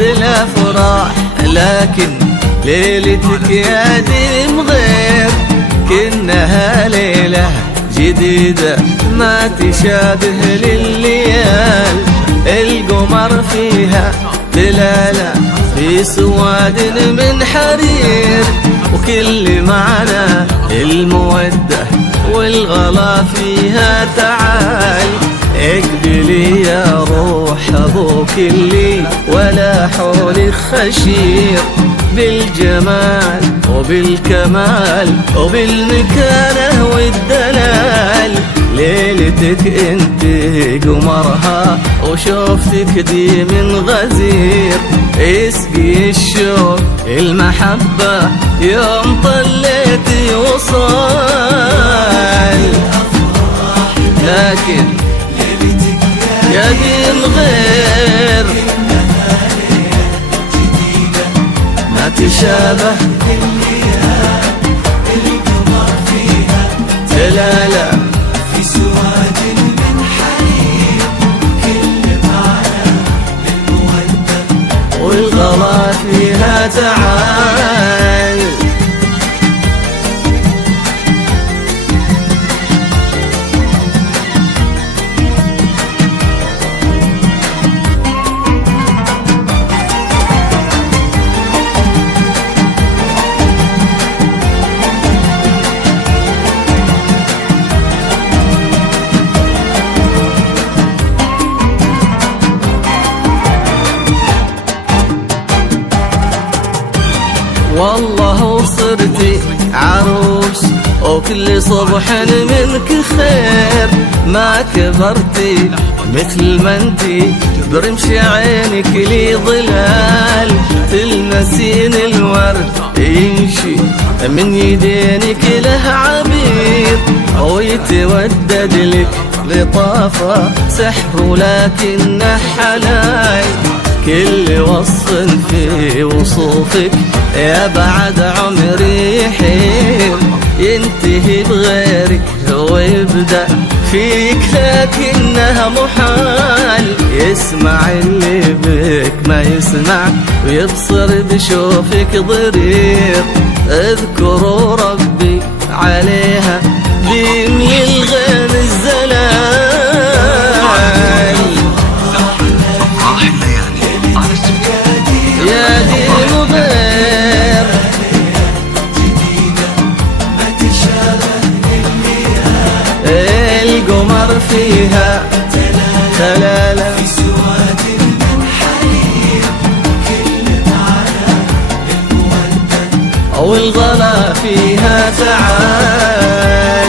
الأفراح، لكن ليلتك يا ديم غير، كأنها ليلة جديدة ما تشابه للليال. القمر فيها دلالة في سواد من حرير، وكل معنى المودة والغلا فيها تعال. اقبلي يا روح ابوك اللي ولا حولك خشير، بالجمال وبالكمال وبالمكانة والدلال. ليلتك انت قمرها وشوفتك دي من غزير، اسقي الشوق المحبة يوم طليتي وصال. لكن يا دين غير ما تشابه دلالة في سواد من حرير، كل معنى للمودة والغلا فيها تعال. والله صرتي عروس وكل صبح منك خير، ما كبرتي مثل ما انتي برمش عينك لي ظلال. تلمسين الورد يمشي من يدينك له عبير، ويتودد لك لطافة سحر لكنه حلال. كل وصف في وصوفك يا بعد عمري يحير، ينتهي بغيرك ويبدأ فيك لكنها محال. يسمع اللي بك ما يسمع ويبصر بشوفك ضرير، اذكروا ربي عليها بيملي الغيم الزلال. يا دين غير القمر فيها دلالة في سواد من حرير، كل معنى للمودة والغلا فيها تعال.